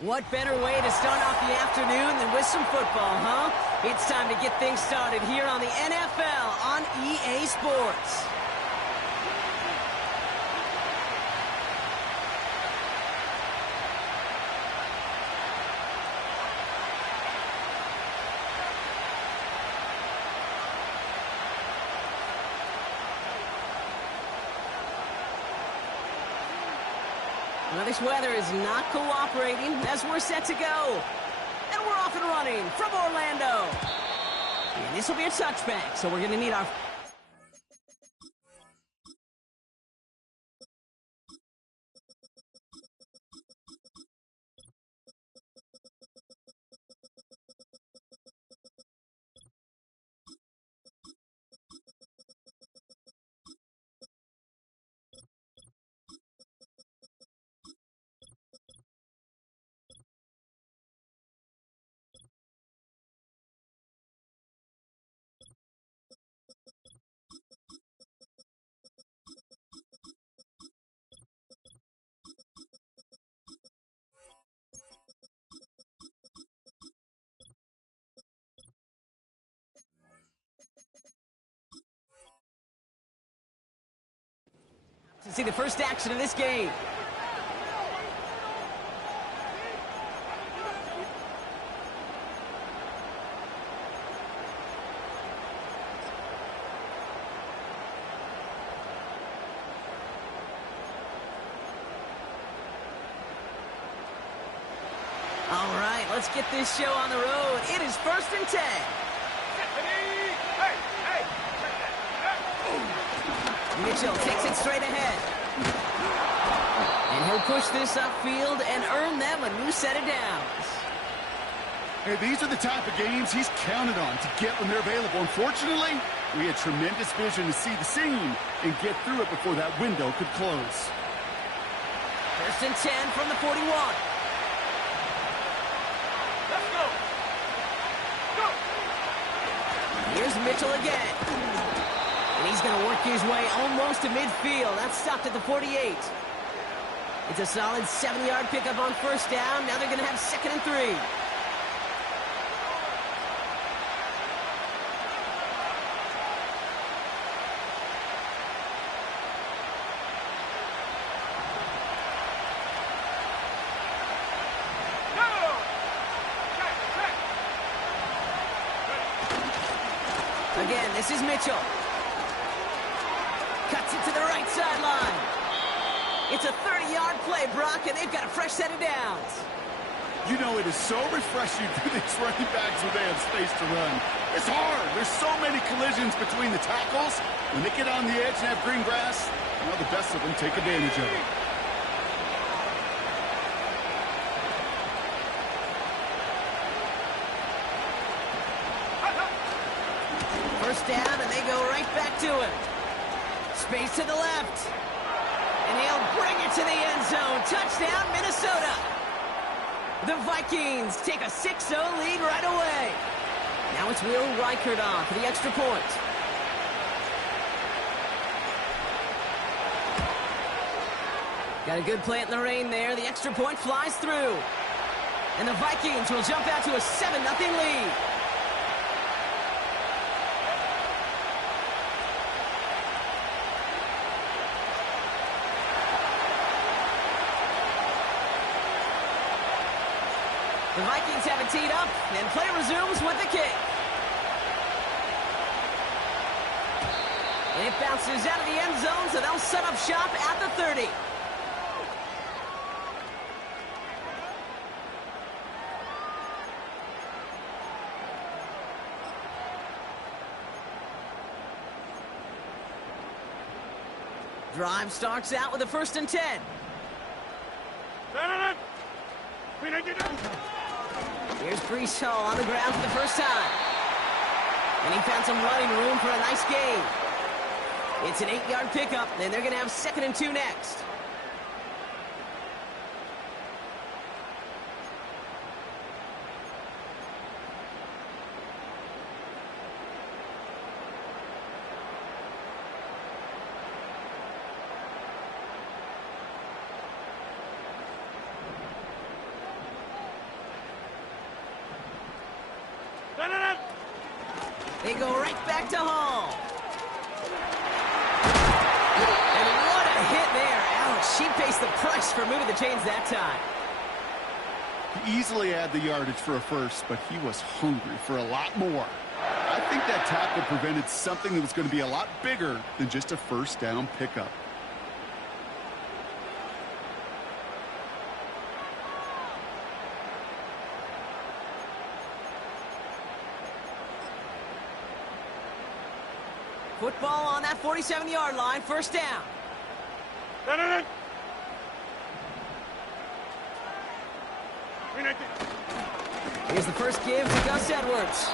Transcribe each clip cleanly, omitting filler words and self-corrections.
What better way to start off the afternoon than with some football, huh? It's time to get things started here on the NFL on EA Sports. Well, this weather is not cooperating as we're set to go. And we're off and running from Orlando. And this will be a touchback, so we're going to need our... to see the first action of this game. All right, let's get this show on the road. It is 1st and 10. Mitchell takes it straight ahead. And he'll push this upfield and earn them a new set of downs. Hey, these are the type of games he's counted on to get when they're available. Unfortunately, we had tremendous vision to see the scene and get through it before that window could close. 1st and 10 from the 41. Let's go. Go. Here's Mitchell again. And he's going to work his way almost to midfield. That's stopped at the 48. It's a solid 7-yard pickup on 1st down. Now they're going to have 2nd and 3. Again, this is Mitchell. Cuts it to the right sideline. It's a 30-yard play, Brock, and they've got a fresh set of downs. You know, it is so refreshing for these running backs when they have space to run. It's hard. There's so many collisions between the tackles. When they get on the edge and have green grass, well, the best of them take advantage of it. First down, and they go right back to him. Space to the left. And he'll bring it to the end zone. Touchdown, Minnesota. The Vikings take a 6-0 lead right away. Now it's Will Reichert on for the extra point. Got a good plant in the rain there. The extra point flies through. And the Vikings will jump out to a 7-0 lead. The Vikings have it teed up, and play resumes with the kick. And it bounces out of the end zone, so they'll set up shop at the 30. Drive starts out with a 1st and 10. Here's Brees Hall on the ground for the first time. And he found some running room for a nice gain. It's an 8-yard pickup, and they're going to have 2nd and 2 next. They go right back to Hall. And what a hit there. Ouch, she pays the price for moving the chains that time. He easily had the yardage for a first, but he was hungry for a lot more. I think that tackle prevented something that was going to be a lot bigger than just a first down pickup. Football on that 47-yard line, first down. Here's the first give to Gus Edwards.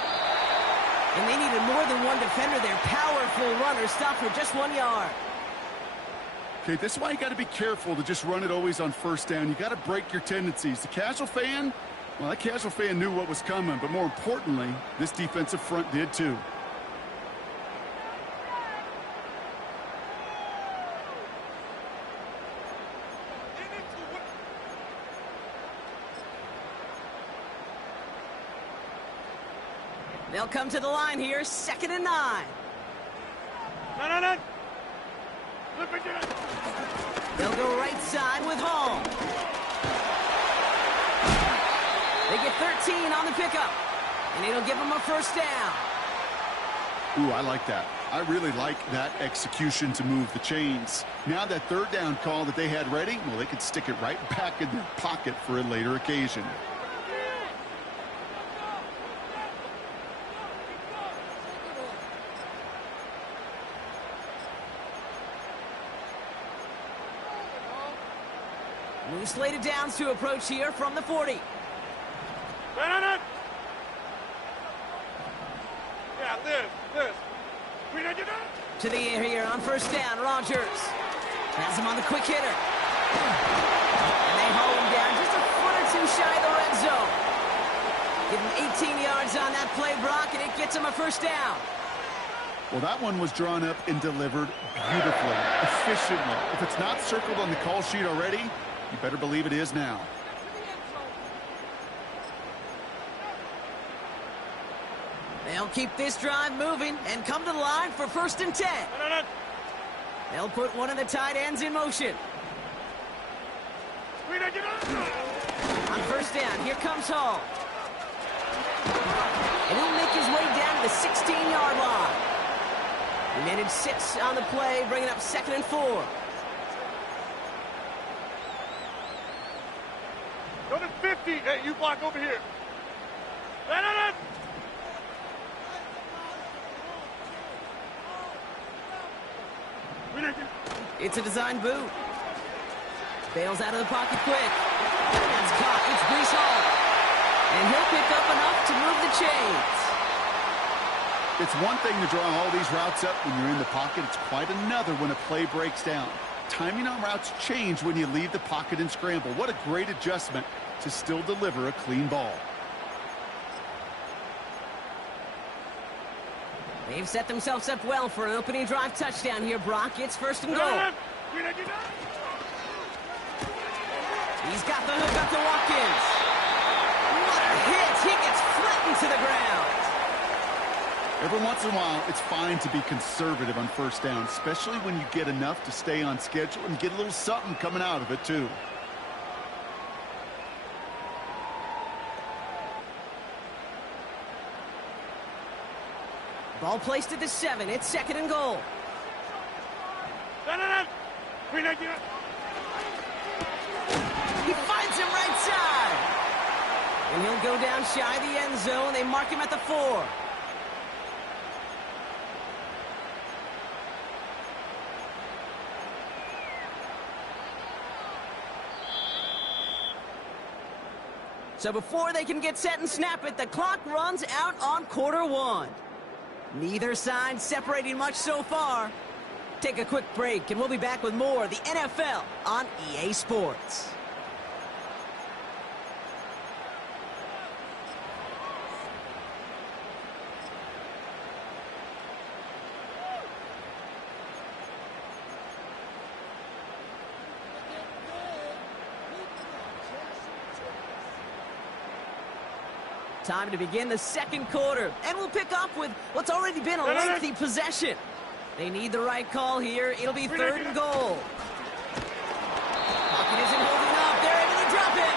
And they needed more than one defender there. Powerful runner, stopped for just 1 yard. Okay, this is why you got to be careful to just run it always on first down. You got to break your tendencies. The casual fan, well, that casual fan knew what was coming, but more importantly, this defensive front did too. They'll come to the line here, 2nd and 9. They'll go right side with Hall. They get 13 on the pickup, and it'll give them a first down. Ooh, I like that. I really like that execution to move the chains. Now that third down call that they had ready, well, they could stick it right back in their pocket for a later occasion. New slated downs to approach here from the 40. Yeah, Liz. To the air here on first down, Rodgers. Has him on the quick hitter. And they haul him down just a foot or two shy of the red zone. Give him 18 yards on that play, Brock, and it gets him a first down. Well, that one was drawn up and delivered beautifully, efficiently. If it's not circled on the call sheet already, you better believe it is now. They'll keep this drive moving and come to the line for 1st and 10. They'll put one of the tight ends in motion. On first down, here comes Hall. And he'll make his way down to the 16-yard line. He managed 6 on the play, bringing up 2nd and 4. Go to 50. Hey, you block over here. It's a design boot. Bails out of the pocket quick. That's caught. It's Breece Hall. And he'll pick up enough to move the chains. It's one thing to draw all these routes up when you're in the pocket. It's quite another when a play breaks down. Timing on routes change when you leave the pocket and scramble. What a great adjustment to still deliver a clean ball. They've set themselves up well for an opening drive touchdown here, Brock. It's 1st and goal. He's got the hook up to Watkins. What a hit! He gets flattened to the ground. Every once in a while, it's fine to be conservative on first down, especially when you get enough to stay on schedule and get a little something coming out of it, too. Ball placed at the 7. It's 2nd and goal. He finds him right side. And he'll go down shy of the end zone. They mark him at the 4. So before they can get set and snap it, the clock runs out on quarter 1. Neither side separating much so far. Take a quick break, and we'll be back with more of the NFL on EA Sports. Time to begin the second quarter, and we'll pick up with what's already been a lengthy possession. They need the right call here. It'll be 3rd and goal. Pocket isn't holding up. They're able to drop it.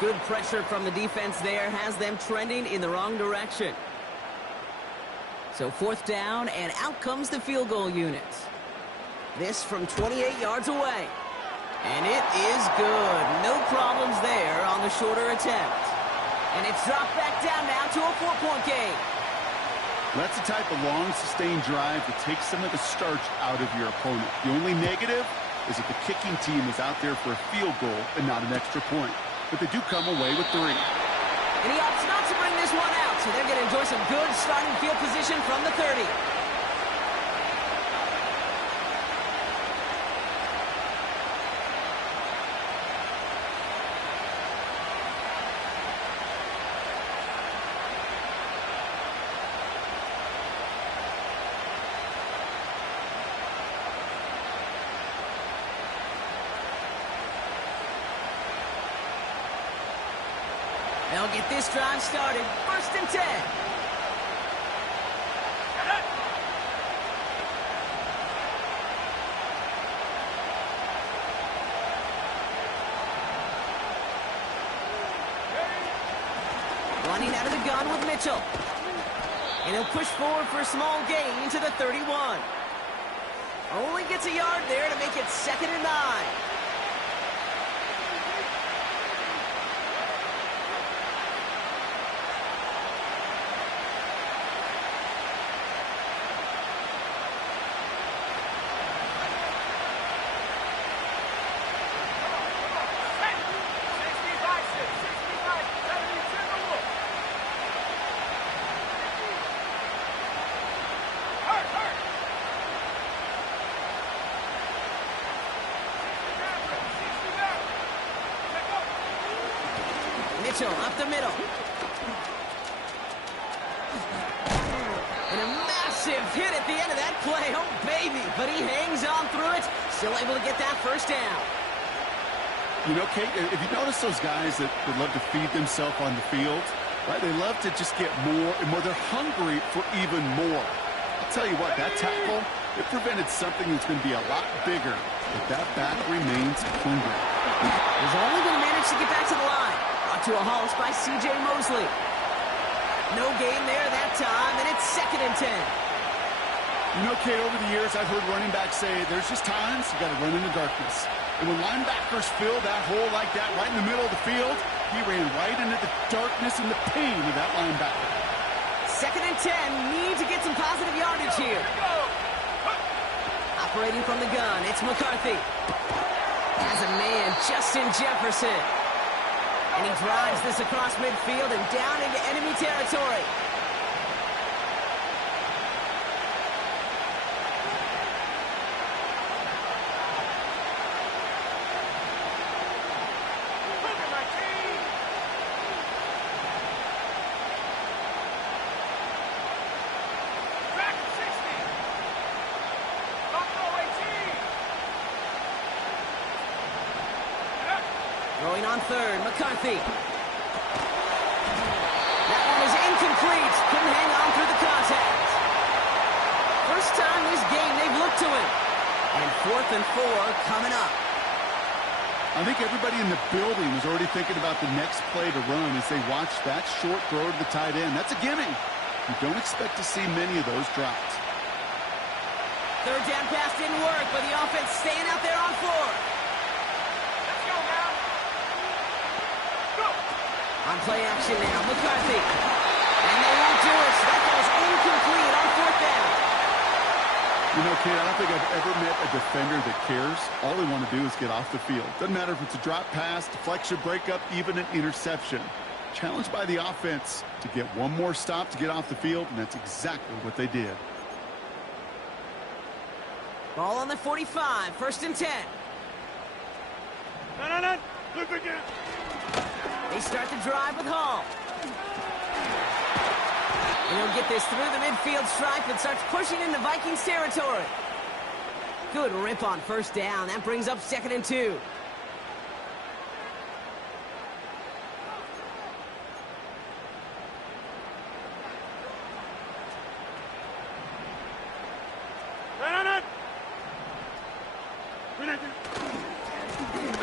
Good pressure from the defense there has them trending in the wrong direction. So 4th down, and out comes the field goal unit. This from 28 yards away. And it is good. No problems there on the shorter attempt. And it's dropped back down now to a 4-point game. That's the type of long, sustained drive that takes some of the starch out of your opponent. The only negative is that the kicking team is out there for a field goal and not an extra point. But they do come away with 3. And he opts not to bring this one out, so they're going to enjoy some good starting field position from the 30. They'll get this drive started. 1st and 10. Running out of the gun with Mitchell. And he'll push forward for a small gain to the 31. Only gets a yard there to make it 2nd and 9. Mitchell up the middle. And a massive hit at the end of that play. Oh, baby. But he hangs on through it. Still able to get that 1st down. You know, Kate, if you notice those guys that love to feed themselves on the field, right? They love to just get more and more. They're hungry for even more. I'll tell you what, that tackle, it prevented something that's going to be a lot bigger. But that back remains hungry. He's only going to manage to get back to the line. Brought to a halt by C.J. Mosley. No gain there that time, and it's 2nd and 10. You know, Kate, over the years, I've heard running backs say there's just times you got to run in the darkness. And when linebackers fill that hole like that right in the middle of the field, he ran right into the darkness and the pain of that linebacker. 2nd and 10. Need to get some positive yardage here. Operating from the gun, it's McCarthy. Has a man, Justin Jefferson. And he drives this across midfield and down into enemy territory. Throwing on 3rd, McCarthy. That one is incomplete. Couldn't hang on through the contact. First time this game they've looked to him. And 4th and 4 coming up. I think everybody in the building was already thinking about the next play to run as they watch that short throw to the tight end. That's a gimme. You don't expect to see many of those dropped. 3rd down pass didn't work, but the offense staying out there on 4th. On play action now, McCarthy. And they won't do it. So that ball's incomplete on 4th down. You know, Kate, I don't think I've ever met a defender that cares. All they want to do is get off the field. Doesn't matter if it's a drop pass, deflection, breakup, even an interception. Challenged by the offense to get one more stop to get off the field, and that's exactly what they did. Ball on the 45, 1st and 10. No. Look again. They start the drive with Hall. And he'll get this through the midfield stripe and starts pushing into Vikings territory. Good rip on 1st down. That brings up 2nd and 2.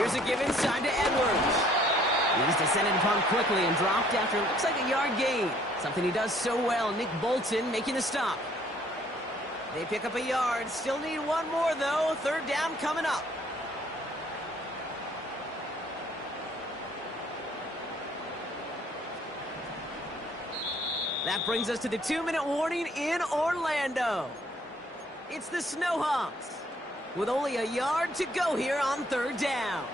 Here's a give inside to Edwards. He's descended upon quickly and dropped after it looks like a yard gain. Something he does so well. Nick Bolton making the stop. They pick up a yard. Still need one more, though. Third down coming up. That brings us to the 2-minute warning in Orlando. It's the Snohawks with only a yard to go here on third down.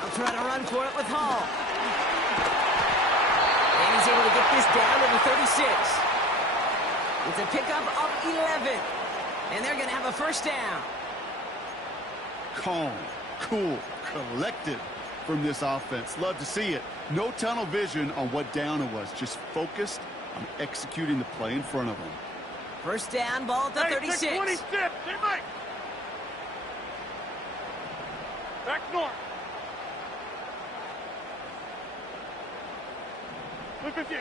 They'll try to run for it with Hall. And he's able to get this down to the 36. It's a pickup of 11. And they're going to have a first down. Calm, cool, collected from this offense. Love to see it. No tunnel vision on what down it was. Just focused on executing the play in front of them. First down, ball at the 36. 26. Hey, Mike. Back north. Look at you.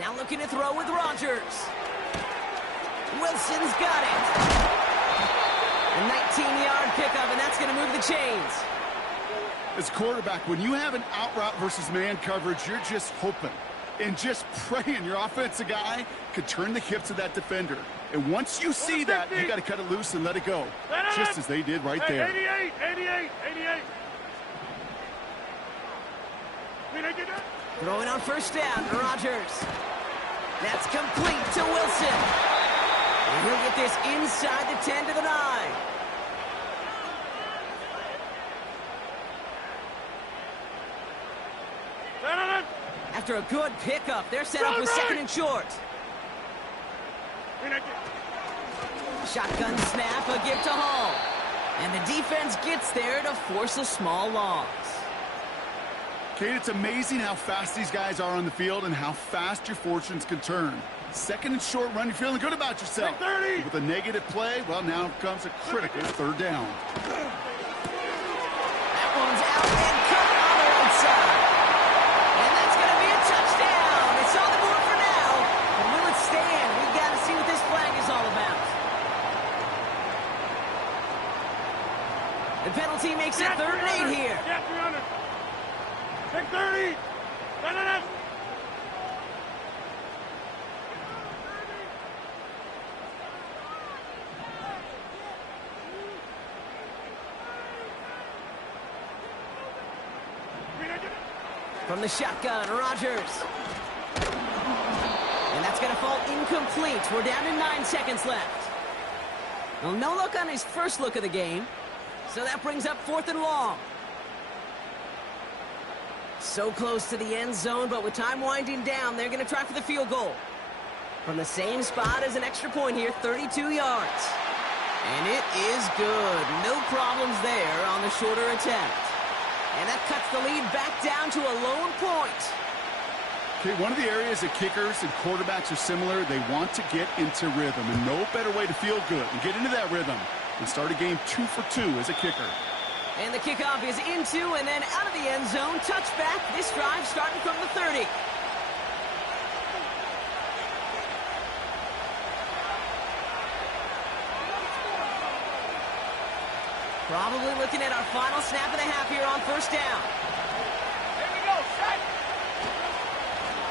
Now looking to throw with Rodgers. Wilson's got it. A 19-yard pickup, and that's going to move the chains. As quarterback, when you have an out route versus man coverage, you're just hoping and just praying your offensive guy could turn the hips of that defender. And once you see that, you got to cut it loose and let it go, just as they did right there. 88. Throwing on first down, Rodgers. That's complete to Wilson. And he'll get this inside the 10 to the 9. After a good pickup, they're set up with second and short. Shotgun snap, a give to Hall. And the defense gets there to force a small loss. Kate, it's amazing how fast these guys are on the field and how fast your fortunes can turn. Second and short run, you're feeling good about yourself. With a negative play, well, now comes a critical third down. That one's out and cut on the outside. And that's going to be a touchdown. It's on the board for now. And will it stand? We got to see what this flag is all about. The penalty makes it 3rd and 8 here. Yeah, 300. Take 30. No. From the shotgun, Rodgers. And that's going to fall incomplete. We're down to 9 seconds left. Well, no look on his first look of the game. So that brings up 4th and long. So close to the end zone, but with time winding down, they're going to try for the field goal. From the same spot as an extra point here, 32 yards. And it is good. No problems there on the shorter attempt. And that cuts the lead back down to a lone point. Okay, one of the areas that kickers and quarterbacks are similar, they want to get into rhythm. And no better way to feel good and get into that rhythm and start a game 2 for 2 as a kicker. And the kickoff is into and then out of the end zone. Touchback. This drive starting from the 30. Probably looking at our final snap of the half here on first down. Here we go, set.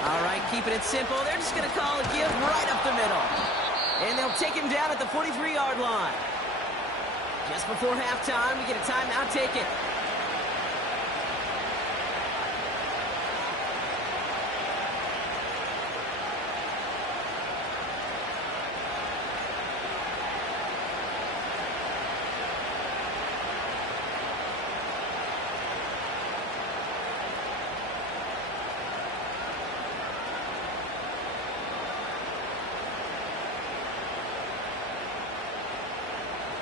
All right, keeping it simple. They're just going to call a give right up the middle. And they'll take him down at the 43-yard line. Just before halftime, we get a timeout taken.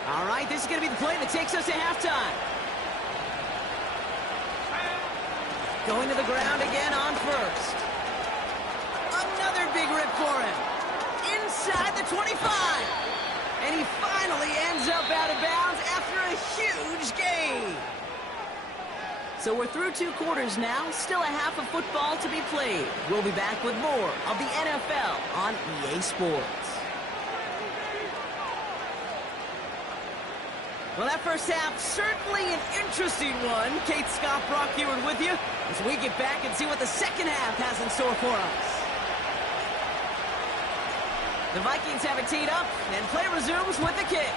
All right, this is going to be the play that takes us to halftime. Going to the ground again on first. Another big rip for him. Inside the 25. And he finally ends up out of bounds after a huge gain. So we're through 2 quarters now, still a half of football to be played. We'll be back with more of the NFL on EA Sports. Well, that first half, certainly an interesting one. Kate, Scott, Brock Eward with you as we get back and see what the second half has in store for us. The Vikings have it teed up, and play resumes with the kick.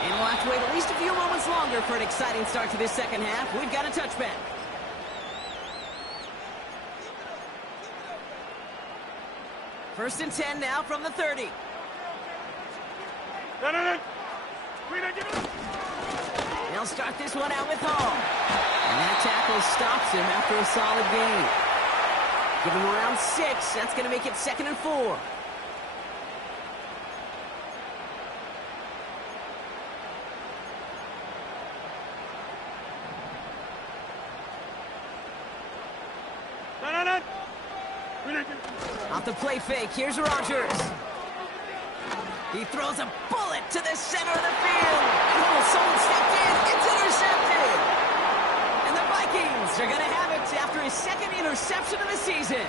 And we'll have to wait at least a few moments longer for an exciting start to this second half. We've got a touchback. First and 10 now from the 30. They'll start this one out with Hall. And that tackle stops him after a solid gain. Give him around 6. That's going to make it 2nd and 4. Off the play fake, here's Rodgers. He throws a bullet to the center of the field. Oh, someone stepped in. It's intercepted. And the Vikings are going to have it after his 2nd interception of the season.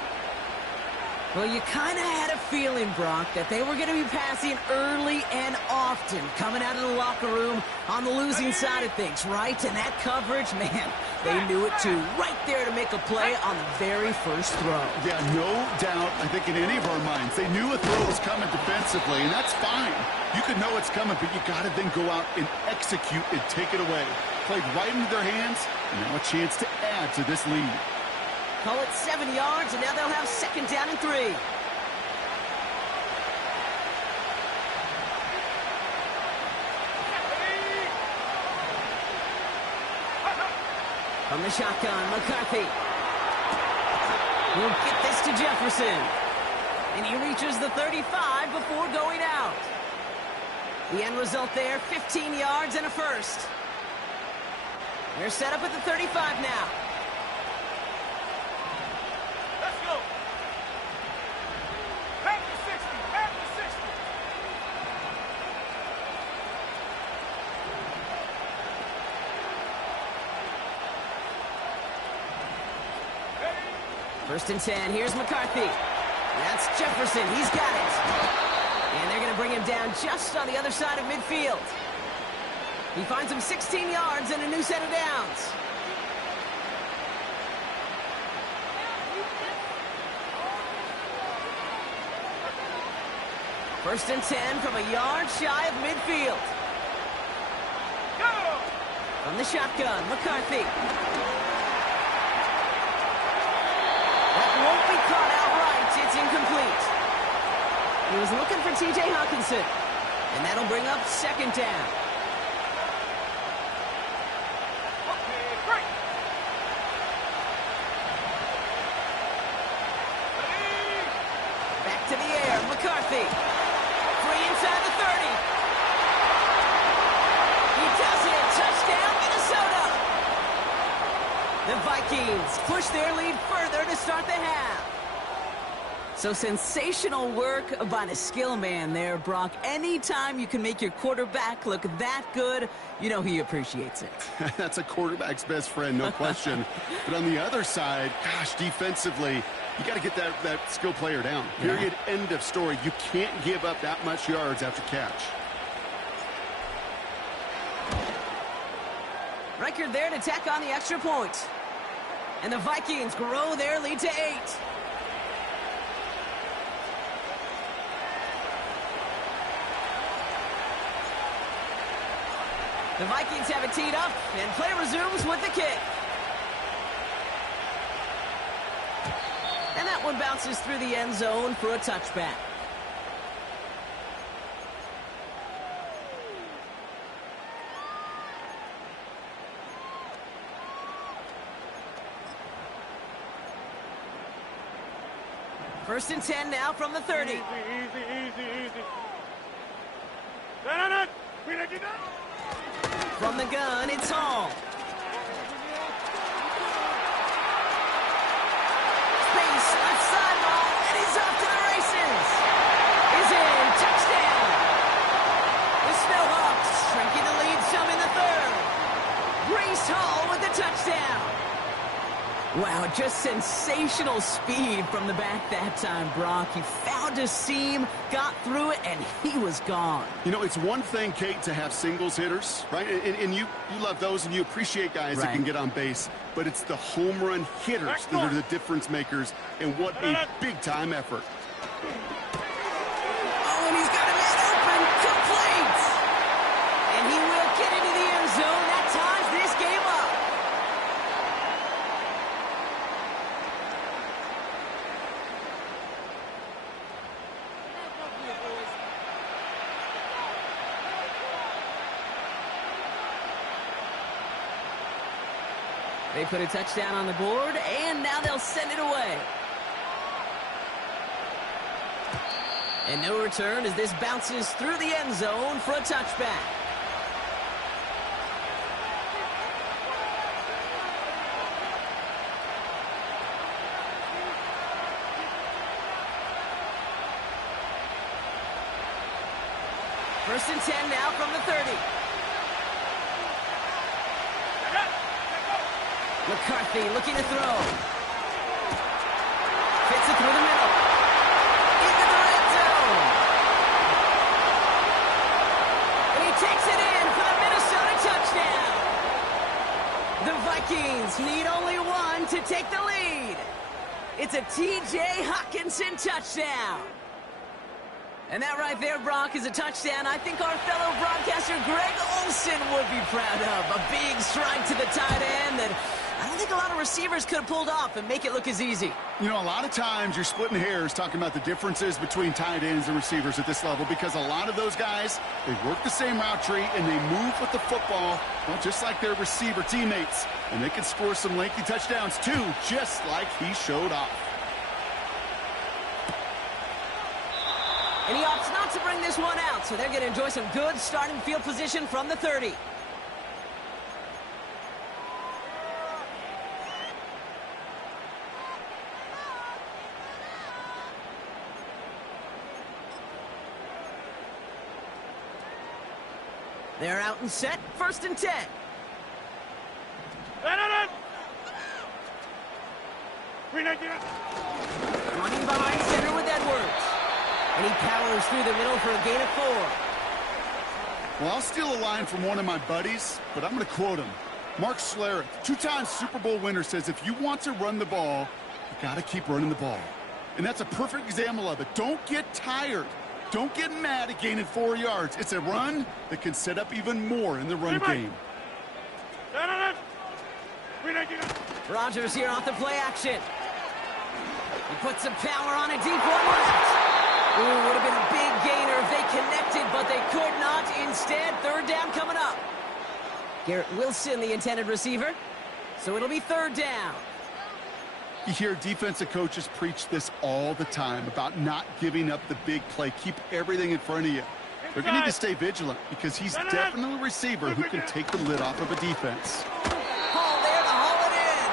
Well, you kind of had a feeling, Brock, that they were going to be passing early and often, coming out of the locker room on the losing side of things, right? And that coverage, man, they knew it too. Right there to make a play on the very first throw. Yeah, no doubt, I think in any of our minds, they knew a throw was coming defensively, and that's fine. You could know it's coming, but you got to then go out and execute and take it away. Played right into their hands, and now a chance to add to this lead. Call it 7 yards, and now they'll have 2nd down and 3. From the shotgun, McCarthy. Will get this to Jefferson. And he reaches the 35 before going out. The end result there, 15 yards and a first. They're set up at the 35 now. Let's go. Back to 60. Back to 60. First and 10. Here's McCarthy. That's Jefferson. He's got it. And they're going to bring him down just on the other side of midfield. He finds him 16 yards and a new set of downs. First and 10 from a yard shy of midfield. Go! From the shotgun, McCarthy. That won't be caught outright. It's incomplete. He was looking for T.J. Hawkinson. And that'll bring up 2nd down. Break! Back to the air, McCarthy. Free inside the 30. He does it. Touchdown, Minnesota. The Vikings push their lead further to start the half. So sensational work by the skill man there, Brock. Anytime you can make your quarterback look that good, you know he appreciates it. That's a quarterback's best friend, no question. But on the other side, gosh, defensively, you got to get that skill player down. Period. Yeah. End of story. You can't give up that much yards after catch. Record there to tack on the extra point. And the Vikings grow their lead to 8. The Vikings have it teed up, and play resumes with the kick. And that one bounces through the end zone for a touchback. First and 10 now from the 30. Easy. No. We let you down. From the gun, it's Hall. Space, left sideline, and he's off to the races. He's in, touchdown. The Snohawks shrinking the Wow, just sensational speed from the back that time, Brock. He found a seam, got through it, and he was gone. You know, it's one thing, Kate, to have singles hitters, right? And you love those, and you appreciate guys that can get on base. But it's the home run hitters that are the difference makers, and what a big-time effort. Oh, and he's got a man open, complete! And he will get into the end zone. That ties this game up. They put a touchdown on the board, and now they'll send it away. And no return as this bounces through the end zone for a touchback. First and 10 now from the 30. McCarthy looking to throw. Fits it through the middle. Into the red zone. And he takes it in for the Minnesota touchdown. The Vikings need only one to take the lead. It's a T.J. Hockenson touchdown. And that right there, Brock, is a touchdown I think our fellow broadcaster Greg Olsen would be proud of. A big strike to the tight end that I don't think a lot of receivers could have pulled off and make it look as easy. You know, a lot of times you're splitting hairs talking about the differences between tight ends and receivers at this level because a lot of those guys, they work the same route tree and they move with the football, well, just like their receiver teammates. And they can score some lengthy touchdowns too, just like he showed off. And he opts not to bring this one out, so they're going to enjoy some good starting field position from the 30. They're out and set, first and 10. Running behind center with Edwards. And he powers through the middle for a gain of 4. Well, I'll steal a line from one of my buddies, but I'm going to quote him. Mark Schlereth, two-time Super Bowl winner, says if you want to run the ball, you got to keep running the ball. And that's a perfect example of it. Don't get tired. Don't get mad at gaining 4 yards. It's a run that can set up even more in the run game. Rodgers here off the play action. He puts some power on a deep one left. Ooh, would have been a big gainer if they connected, but they could not. Instead, third down coming up. Garrett Wilson, the intended receiver. So it'll be third down. You hear defensive coaches preach this all the time about not giving up the big play. Keep everything in front of you. They're going to need to stay vigilant because he's definitely a receiver who can take the lid off of a defense. Haul there to haul it in.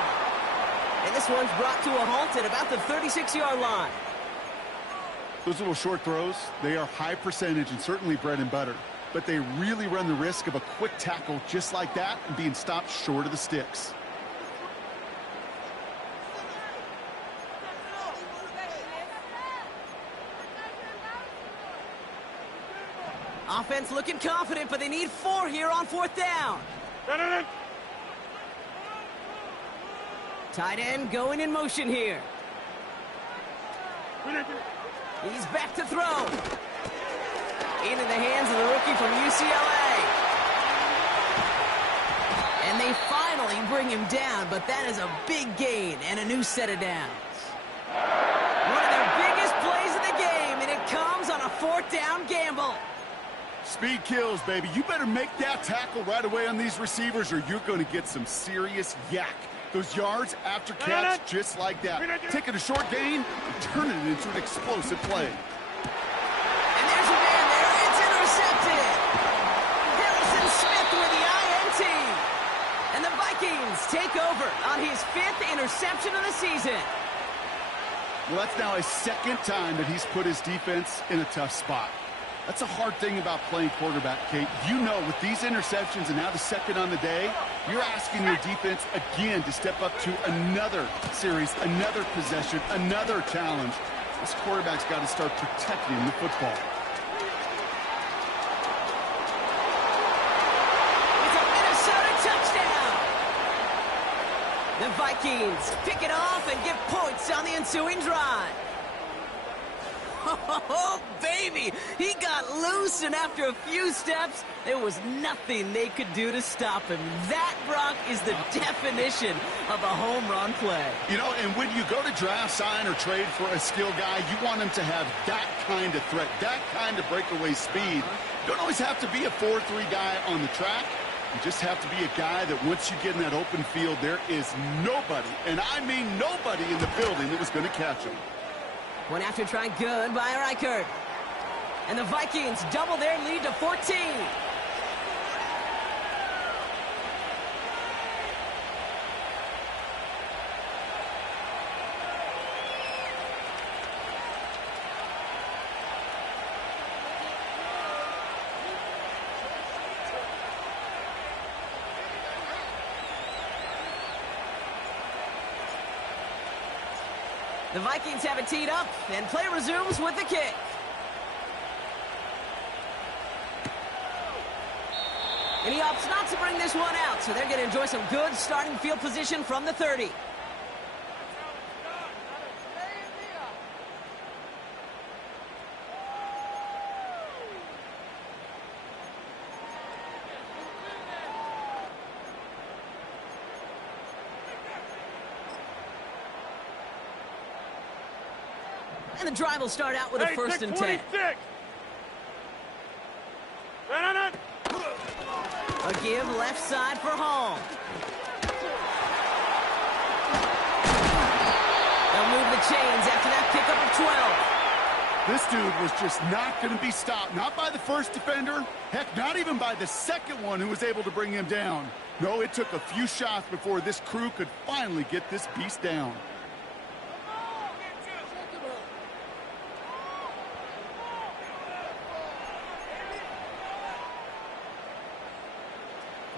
And this one's brought to a halt at about the 36-yard line. Those little short throws, they are high percentage and certainly bread and butter. But they really run the risk of a quick tackle just like that and being stopped short of the sticks. Offense looking confident, but they need 4 here on fourth down. Tight end going in motion here. He's back to throw. Into the hands of the rookie from UCLA. And they finally bring him down, but that is a big gain and a new set of downs. One of their biggest plays of the game, and it comes on a fourth down gamble. Speed kills, baby. You better make that tackle right away on these receivers or you're going to get some serious yak. Those yards after catch just like that. Taking a short gain and turning it into an explosive play. And there's a man there. It's intercepted. Harrison Smith with the INT. And the Vikings take over on his 5th interception of the season. Well, that's now his 2nd time that he's put his defense in a tough spot. That's a hard thing about playing quarterback, Kate. You know, with these interceptions and now the second on the day, you're asking your defense again to step up to another series, another possession, another challenge. This quarterback's got to start protecting the football. It's a Minnesota touchdown! The Vikings pick it off and get points on the ensuing drive. Oh, baby! He got loose, and after a few steps, there was nothing they could do to stop him. That, Brock, is the definition of a home run play. You know, and when you go to draft, sign, or trade for a skill guy, you want him to have that kind of threat, that kind of breakaway speed. You don't always have to be a 4-3 guy on the track. You just have to be a guy that once you get in that open field, there is nobody, and I mean nobody in the building that was going to catch him. One after try good by Reichert. And the Vikings double their lead to 14. The Vikings have it teed up, and play resumes with the kick. And he opts not to bring this one out, so they're going to enjoy some good starting field position from the 30. And the drive will start out with a first and 10. A give left side for Hall. They'll move the chains after that pickup of 12. This dude was just not going to be stopped. Not by the first defender. Heck, not even by the second one who was able to bring him down. No, it took a few shots before this crew could finally get this beast down.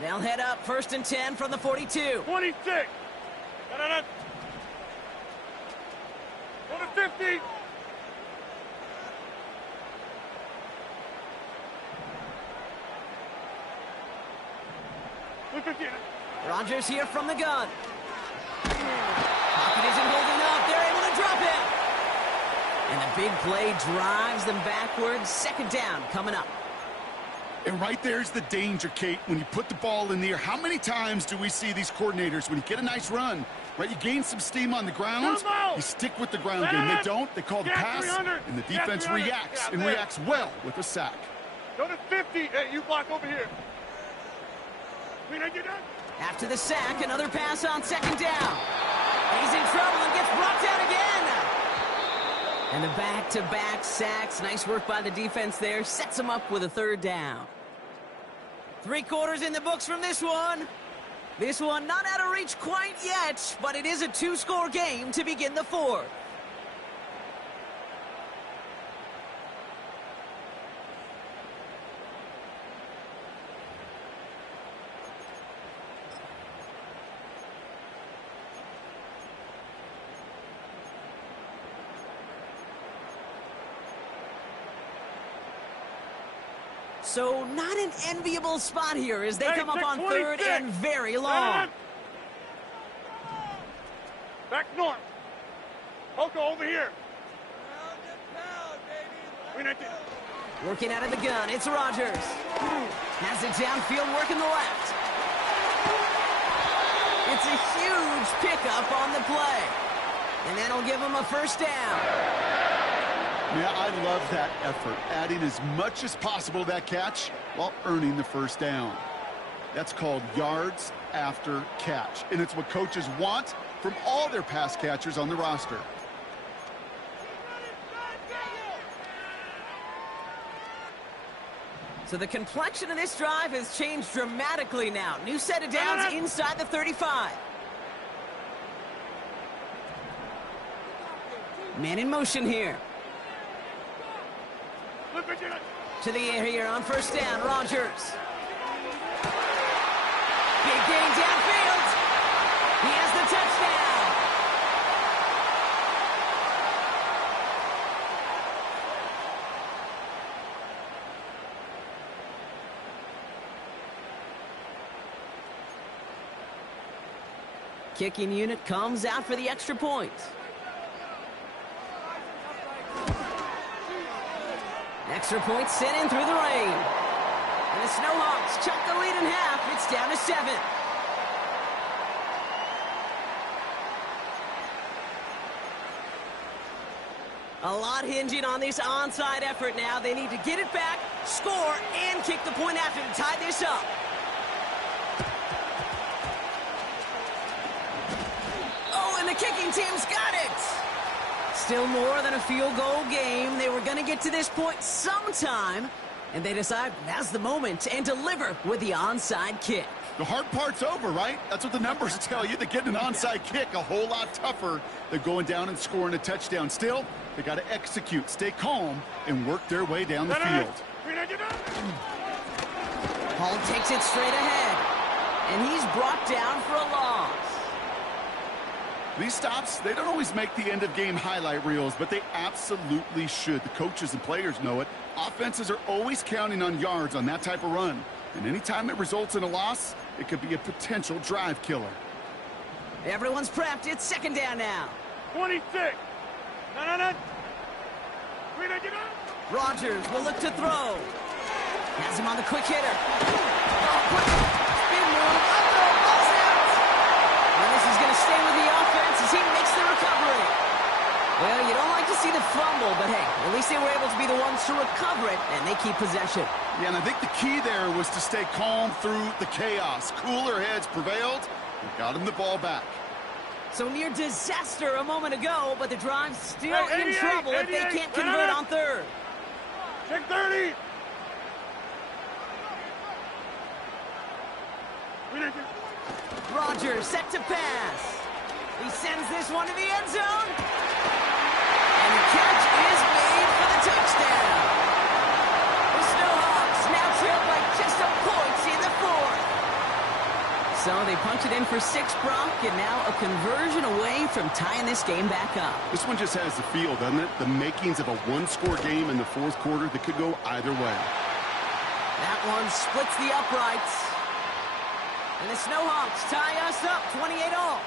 They'll head up first and 10 from the 42. 26. Go to 50. Rodgers here from the gun. Pocket isn't holding up. They're able to drop it. And the big play drives them backwards. Second down coming up. And right there's the danger, Kate, when you put the ball in the air. How many times do we see these coordinators, when you get a nice run, right, you gain some steam on the ground, you stick with the ground game. They don't, they call the pass, and the defense reacts, and reacts well with a sack. Go to 50. Hey, you block over here. After the sack, another pass on second down. He's in trouble and gets brought down again. And the back-to-back sacks. Nice work by the defense there. Sets him up with a third down. 3 quarters in the books from this one. This one not out of reach quite yet, but it is a 2-score game to begin the 4th. So not an enviable spot here as they come up on 3rd and very long. Back north. Oko over here. Working out of the gun, it's Rodgers. Has it downfield, working the left. It's a huge pickup on the play. And that'll give him a first down. Yeah, I love that effort, adding as much as possible to that catch while earning the first down. That's called yards after catch, and it's what coaches want from all their pass catchers on the roster. So the complexion of this drive has changed dramatically now. New set of downs inside the 35. Man in motion here. To the air here on first down, Rodgers. Big gain downfield. He has the touchdown. Kicking unit comes out for the extra point. Extra point sent in through the rain. And the Snohawks chuck the lead in half. It's down to 7. A lot hinging on this onside effort now. They need to get it back, score, and kick the point after to tie this up. Oh, and the kicking team's got it. Still more than a field goal game. They were going to get to this point sometime, and they decide now's the moment and deliver with the onside kick. The hard part's over, right? That's what the numbers tell you. They're getting an onside kick a whole lot tougher than going down and scoring a touchdown. Still, they got to execute, stay calm, and work their way down the field. Hall takes it straight ahead, and he's brought down for a loss. These stops, they don't always make the end-of-game highlight reels, but they absolutely should. The coaches and players know it. Offenses are always counting on yards on that type of run. And anytime it results in a loss, it could be a potential drive killer. Everyone's prepped. It's second down now. 26. No. Rodgers will look to throw. Has him on the quick hitter. Oh, quick spin move. Uh-oh, ball's out. And this is going to stay with the offense as he makes the recovery. Well, you don't like to see the fumble, but hey, at least they were able to be the ones to recover it, and they keep possession. Yeah, and I think the key there was to stay calm through the chaos. Cooler heads prevailed and got him the ball back. So near disaster a moment ago, but the drive's still in 88, trouble if they can't convert on third. Check 30. Rodgers set to pass. He sends this one to the end zone. And the catch is made for the touchdown. The Snohawks now trail by just a point in the fourth. So they punch it in for 6, Brock, and now a conversion away from tying this game back up. This one just has the feel, doesn't it? The makings of a one-score game in the fourth quarter that could go either way. That one splits the uprights. And the Snohawks tie us up 28-all.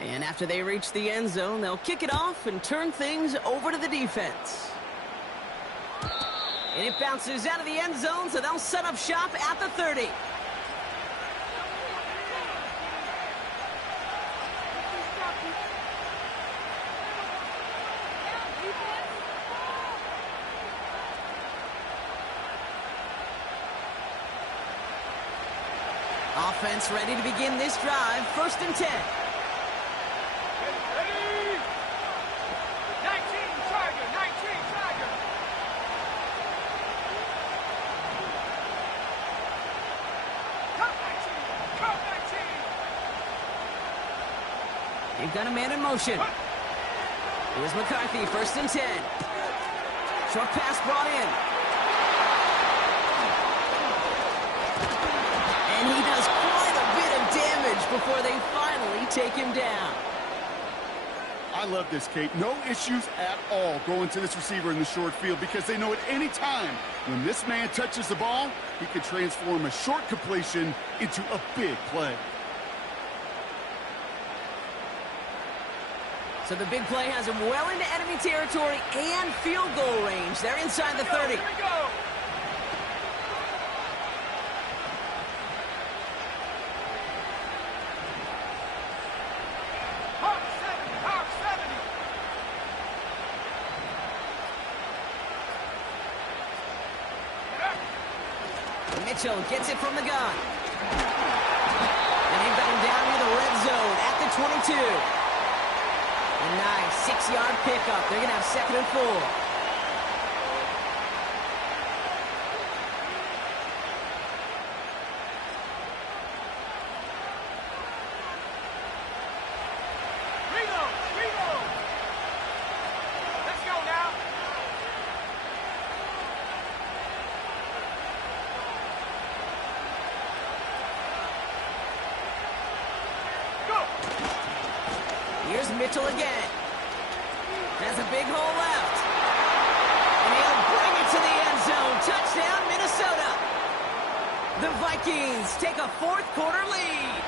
And after they reach the end zone, they'll kick it off and turn things over to the defense. And it bounces out of the end zone, so they'll set up shop at the 30. Offense ready to begin this drive. 1st and 10. They've got a man in motion. Here's McCarthy, 1st and 10. Short pass brought in. And he does quite a bit of damage before they finally take him down. I love this, Kate. No issues at all going to this receiver in the short field because they know at any time when this man touches the ball, he can transform a short completion into a big play. So the big play has him well into enemy territory and field goal range. They're inside the 30. Here we go. Hawk 70. Mitchell gets it from the gun. And they've got him down near the red zone at the 22. A nice 6-yard pickup. They're going to have 2nd and 4. Mitchell again. Has a big hole left. And he'll bring it to the end zone. Touchdown, Minnesota. The Vikings take a fourth-quarter lead.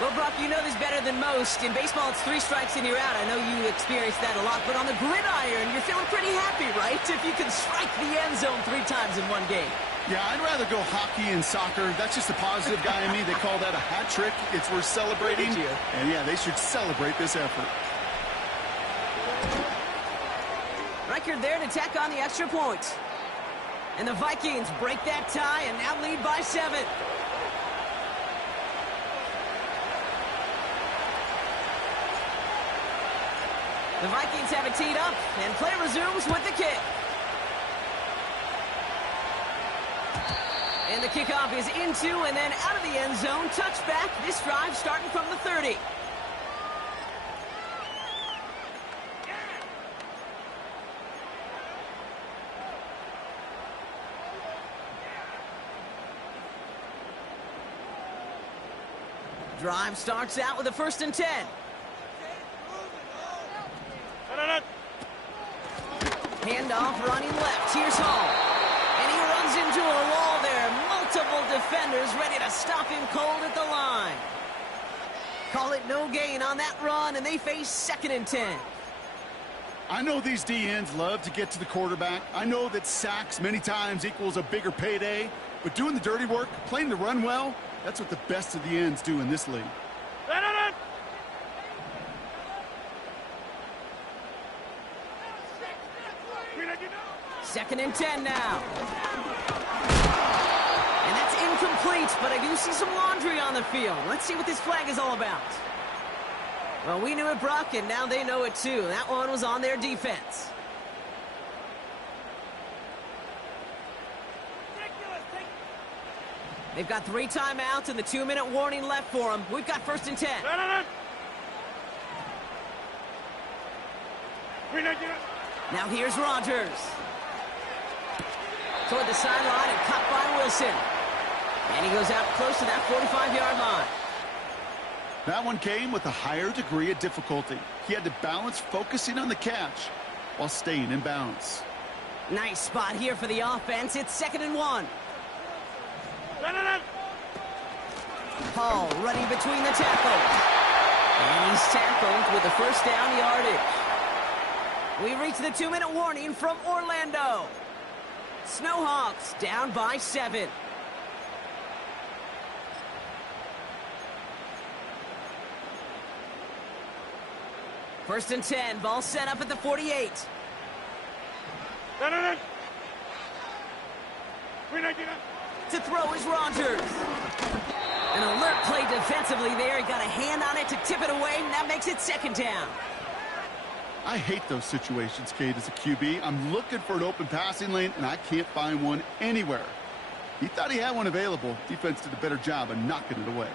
Well, Brock, you know this better than most. In baseball, it's 3 strikes and you're out. I know you experienced that a lot. But on the gridiron, you're feeling pretty happy, right? If you can strike the end zone 3 times in one game. Yeah, I'd rather go hockey and soccer. That's just a positive guy in me. They call that a hat trick. It's worth celebrating. And, yeah, they should celebrate this effort. Reichard there to tack on the extra point. And the Vikings break that tie and now lead by 7. The Vikings have it teed up, and play resumes with the kick. And the kickoff is into and then out of the end zone. Touchback, this drive starting from the 30. Drive starts out with a 1st and 10. Handoff running left. Here's Hall. And he runs into a wall there. Multiple defenders ready to stop him cold at the line. Call it no gain on that run, and they face 2nd and 10. I know these D-ends love to get to the quarterback. I know that sacks many times equals a bigger payday. But doing the dirty work, playing the run well, that's what the best of the ends do in this league. 2nd and 10 now. And that's incomplete, but I do see some laundry on the field. Let's see what this flag is all about. Well, we knew it, Brock, and now they know it too. That one was on their defense. They've got 3 timeouts and the 2-minute warning left for them. We've got 1st and 10. Now here's Rodgers. Toward the sideline and caught by Wilson. And he goes out close to that 45-yard line. That one came with a higher degree of difficulty. He had to balance focusing on the catch while staying in bounds. Nice spot here for the offense. It's 2nd and 1. Hall running between the tackles. And he's tackled with a 1st down yardage. We reach the 2-minute warning from Orlando. Snohawks down by 7. First and 10, ball set up at the 48. To throw is Rodgers. An alert play defensively there. He got a hand on it to tip it away, and that makes it 2nd down. I hate those situations, Cade, as a QB. I'm looking for an open passing lane, and I can't find one anywhere. He thought he had one available. Defense did a better job of knocking it away.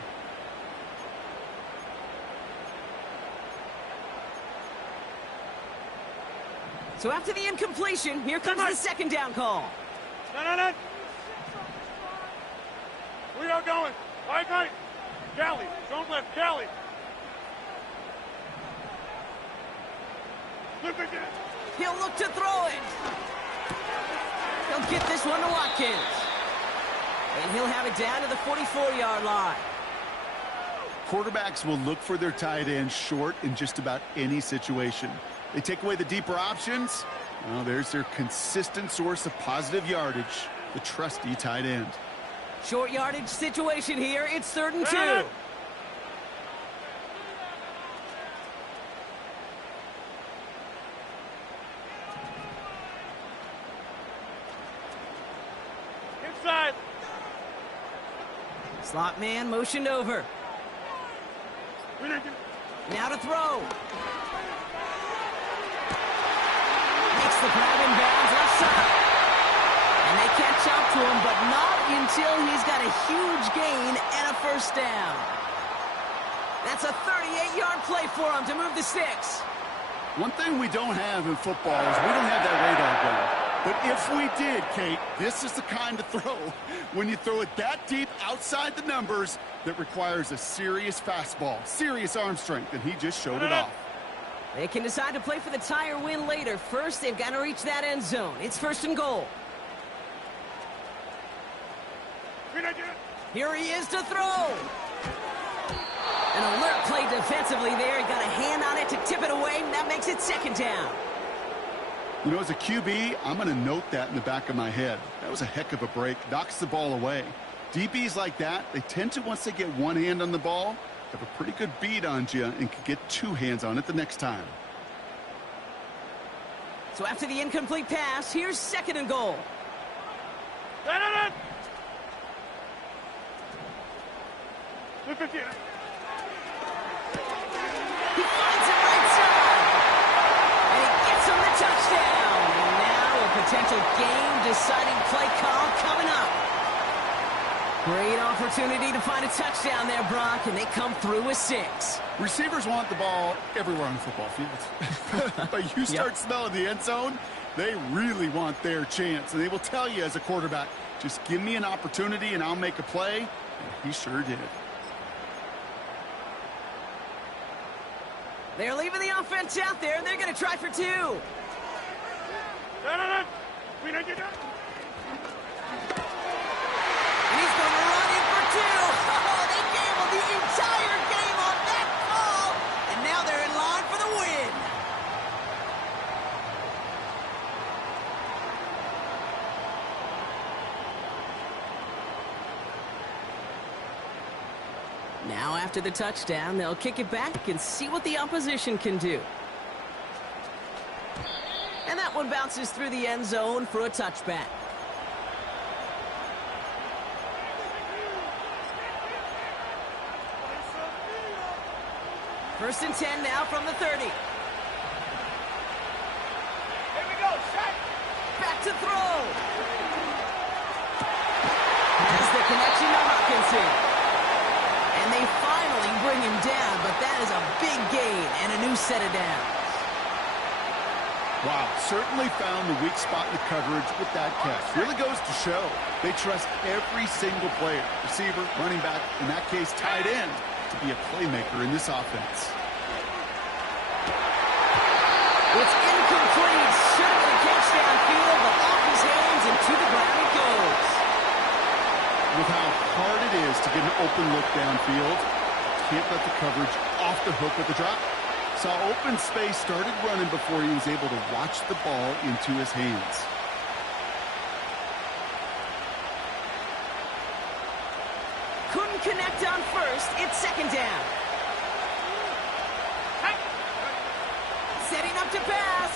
So after the incompletion, here comes the 2nd down call. We are going. Right. Callie, don't left. Callie. He'll look to throw it. He'll get this one to Watkins. And he'll have it down to the 44-yard line. Quarterbacks will look for their tight end short in just about any situation. They take away the deeper options. Well, there's their consistent source of positive yardage, the trusty tight end. Short yardage situation here. It's 3rd and 2. Inside. Slot man motioned over. Now to throw. Makes the grab in bounds left side. And they catch up to him, but not until he's got a huge gain and a 1st down. That's a 38-yard play for him to move the sticks. One thing we don't have in football is we don't have that radar gun. But if we did, Kate, this is the kind of throw, when you throw it that deep outside the numbers, that requires a serious fastball, serious arm strength, and he just showed it off. They can decide to play for the tie or win later. First, they've got to reach that end zone. It's 1st and goal. Here he is to throw. An alert play defensively there. He got a hand on it to tip it away, and that makes it 2nd down. You know, as a QB, I'm going to note that in the back of my head. That was a heck of a break. Knocks the ball away. DBs like that, they tend to, once they get one hand on the ball, have a pretty good beat on you and can get 2 hands on it the next time. So after the incomplete pass, here's 2nd and goal. He finds it right side. And he gets him the touchdown. And now a potential game-deciding play call coming up. Great opportunity to find a touchdown there, Brock, and they come through with 6. Receivers want the ball everywhere on the football field. But you start smelling the end zone, they really want their chance. And they will tell you as a quarterback, just give me an opportunity and I'll make a play. And he sure did. They're leaving the offense out there, and they're going to try for 2. And he's going to run in for 2. Oh, they gambled the entire game on that call, and now they're in line for the win. Now after the touchdown, they'll kick it back and see what the opposition can do. And that one bounces through the end zone for a touchback. First and 10 now from the 30. Here we go, shot. Back to throw. Has the connection to Hawkinson. And they finally bring him down, but that is a big gain and a new set of downs. Wow, certainly found the weak spot in the coverage with that catch. Really goes to show they trust every single player, receiver, running back, in that case tight end, to be a playmaker in this offense. It's incomplete. Should have been a catch downfield, but off his hands and to the ground it goes. With how hard it is to get an open look downfield, can't let the coverage off the hook with the drop. Saw open space, started running before he was able to watch the ball into his hands. Couldn't connect on first. It's 2nd down. Setting up to pass.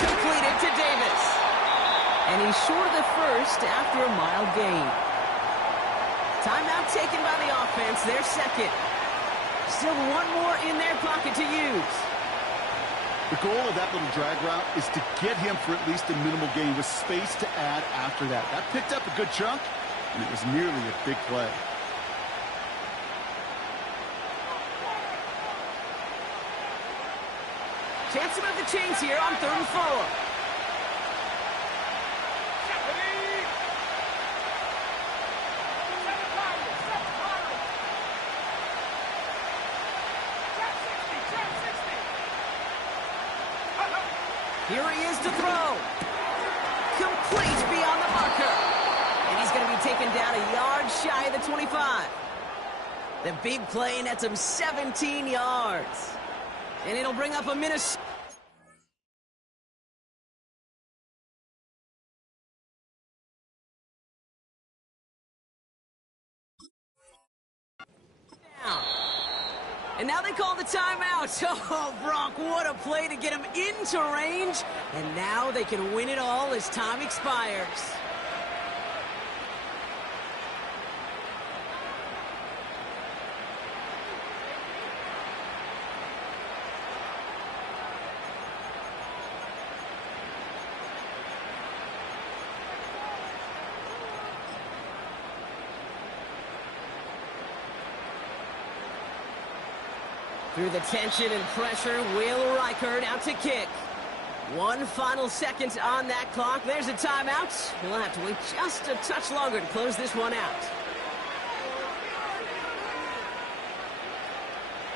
Completed to Davis. And he's short of the first after a mild gain. Timeout taken by the offense. Their 2nd. Still one more in their pocket to use. The goal of that little drag route is to get him for at least a minimal gain with space to add after that. That picked up a good chunk, and it was nearly a big play. Chance to move the chains here on 3rd and 4. Here he is to throw. Complete beyond the marker. And he's going to be taken down a yard shy of the 25. The big play nets him 17 yards. And it'll bring up a Minnesota. And now they call the timeout. Oh, Brock, what a play to get him into range. And now they can win it all as time expires. Through the tension and pressure, Will Reichert out to kick. 1 final second on that clock. There's a timeout. We'll have to wait just a touch longer to close this one out.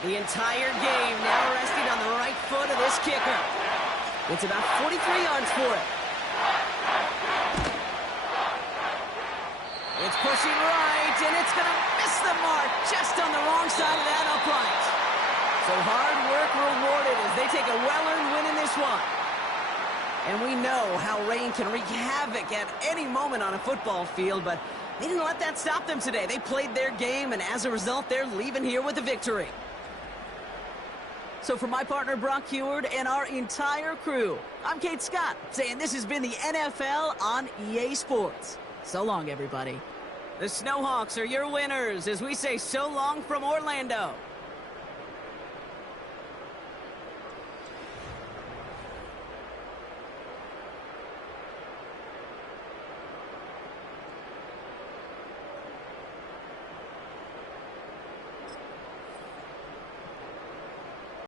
The entire game now resting on the right foot of this kicker. It's about 43 yards for it. It's pushing right, and it's going to miss the mark just on the wrong side of that upright. So hard work rewarded as they take a well-earned win in this one. And we know how rain can wreak havoc at any moment on a football field, but they didn't let that stop them today. They played their game, and as a result, they're leaving here with a victory. So for my partner, Brock Heward, and our entire crew, I'm Kate Scott, saying this has been the NFL on EA Sports. So long, everybody. The Snohawks are your winners as we say so long from Orlando.